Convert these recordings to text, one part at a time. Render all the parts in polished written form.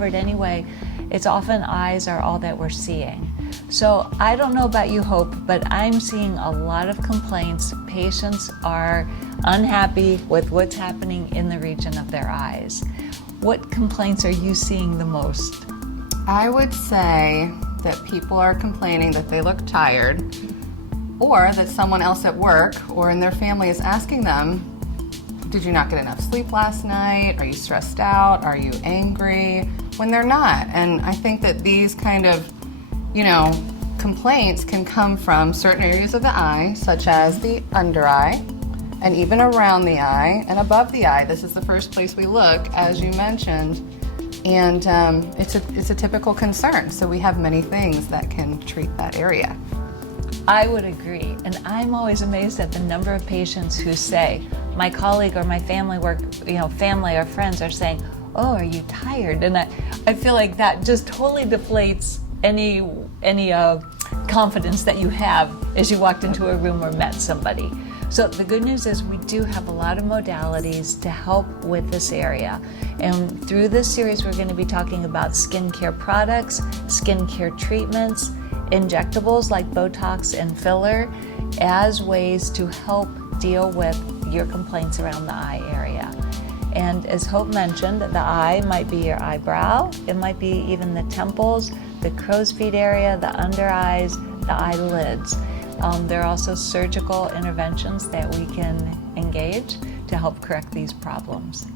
Anyway, it's often eyes are all that we're seeing. So I don't know about you, Hope, but I'm seeing a lot of complaints. Patients are unhappy with what's happening in the region of their eyes. What complaints are you seeing the most? I would say that people are complaining that they look tired, or that someone else at work or in their family is asking them, did you not get enough sleep last night? Are you stressed out? Are you angry? When they're not. And I think that these kind of, complaints can come from certain areas of the eye, such as the under eye, and even around the eye and above the eye. This is the first place we look, as you mentioned, and it's a typical concern. So we have many things that can treat that area. I would agree, and I'm always amazed at the number of patients who say, my colleague or my family family or friends are saying, oh, are you tired? And I feel like that just totally deflates any confidence that you have as you walked into a room or met somebody. So the good news is we do have a lot of modalities to help with this area. And through this series, we're going to be talking about skincare products, skincare treatments, injectables like Botox and filler as ways to help deal with your complaints around the eye area. And as Hope mentioned, the eye might be your eyebrow, it might be even the temples, the crow's feet area, the under eyes, the eyelids. There are also surgical interventions that we can engage to help correct these problems.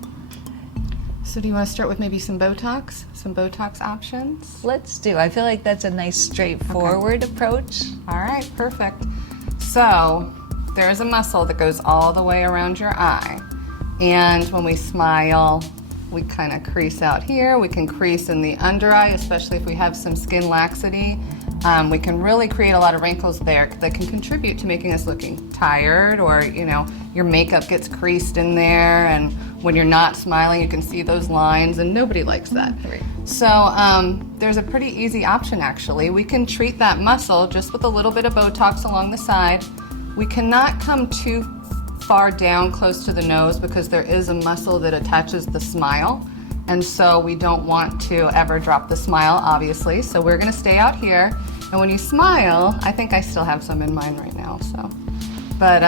So do you want to start with maybe some Botox options? Let's do. I feel like that's a nice straightforward approach. All right, perfect. So there is a muscle that goes all the way around your eye. And when we smile, we kind of crease out here. We can crease in the under eye, especially if we have some skin laxity. We can really create a lot of wrinkles there that can contribute to making us looking tired, or your makeup gets creased in there, and when you're not smiling you can see those lines, and nobody likes that. Right. So there's a pretty easy option actually. We can treat that muscle just with a little bit of Botox along the side. We cannot come too far down close to the nose because there is a muscle that attaches the smile, and so we don't want to ever drop the smile, obviously. So we're going to stay out here, and when you smile, I think I still have some in mine right now, but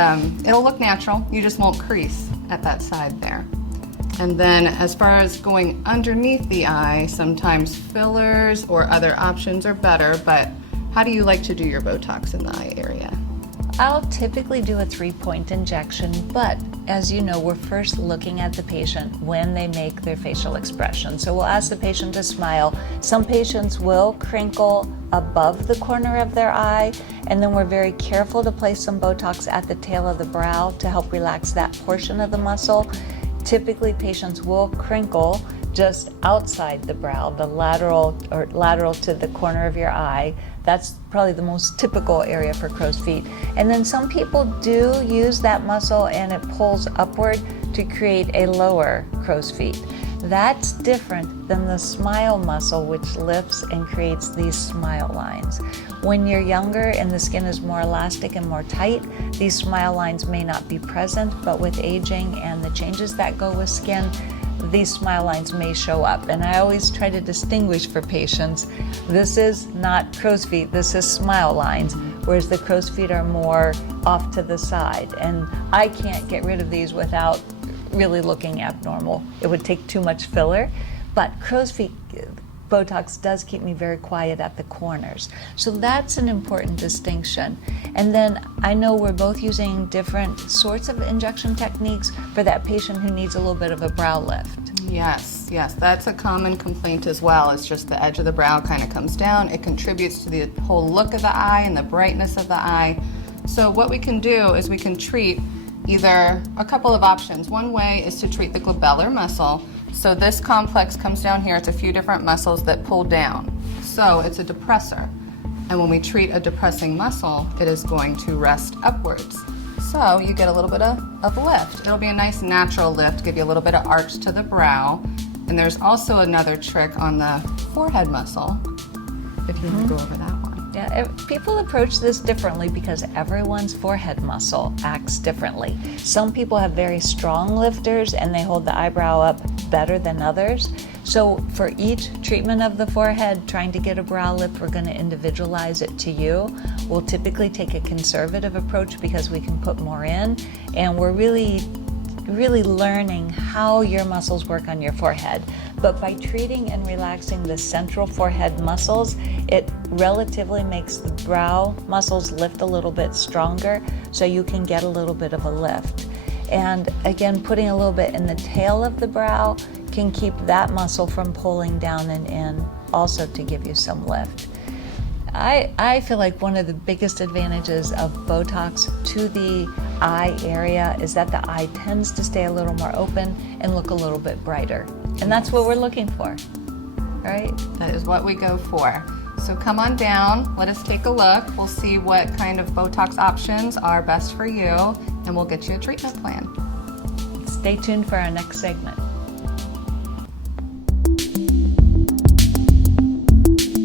it'll look natural. You just won't crease at that side there. And then as far as going underneath the eye, sometimes fillers or other options are better, but how do you like to do your Botox in the eye area? I'll typically do a 3-point injection, but as you know, we're first looking at the patient when they make their facial expression. So we'll ask the patient to smile. Some patients will crinkle above the corner of their eye, and then we're very careful to place some Botox at the tail of the brow to help relax that portion of the muscle. Typically, patients will crinkle just outside the brow, the lateral to the corner of your eye. That's probably the most typical area for crow's feet. And then some people do use that muscle and it pulls upward to create a lower crow's feet. That's different than the smile muscle, which lifts and creates these smile lines. When you're younger and the skin is more elastic and more tight, these smile lines may not be present, but with aging and the changes that go with skin, these smile lines may show up. And I always try to distinguish for patients, this is not crow's feet, this is smile lines, whereas the crow's feet are more off to the side. And I can't get rid of these without really looking abnormal. It would take too much filler, but crow's feet Botox does keep me very quiet at the corners. So that's an important distinction. And then I know we're both using different sorts of injection techniques for that patient who needs a little bit of a brow lift. Yes, that's a common complaint as well. It's just the edge of the brow kind of comes down. It contributes to the whole look of the eye and the brightness of the eye. So what we can do is we can treat either a couple of options. One way is to treat the glabellar muscle. So this complex comes down here. It's a few different muscles that pull down. So it's a depressor. And when we treat a depressing muscle, it is going to rest upwards. So you get a little bit of lift. It'll be a nice natural lift, give you a little bit of arch to the brow. And there's also another trick on the forehead muscle, if you want to go over that one. Yeah, people approach this differently because everyone's forehead muscle acts differently. Some people have very strong lifters and they hold the eyebrow up better than others. So for each treatment of the forehead, trying to get a brow lift, we're going to individualize it to you. We'll typically take a conservative approach because we can put more in, and we're really learning how your muscles work on your forehead. But by treating and relaxing the central forehead muscles, it relatively makes the brow muscles lift a little bit stronger, so you can get a little bit of a lift. And again, putting a little bit in the tail of the brow can keep that muscle from pulling down and in, also to give you some lift. I feel like one of the biggest advantages of Botox to the eye area is that the eye tends to stay a little more open and look a little bit brighter. And that's what we're looking for, right? That is what we go for. So come on down, let us take a look. We'll see what kind of Botox options are best for you, and we'll get you a treatment plan. Stay tuned for our next segment.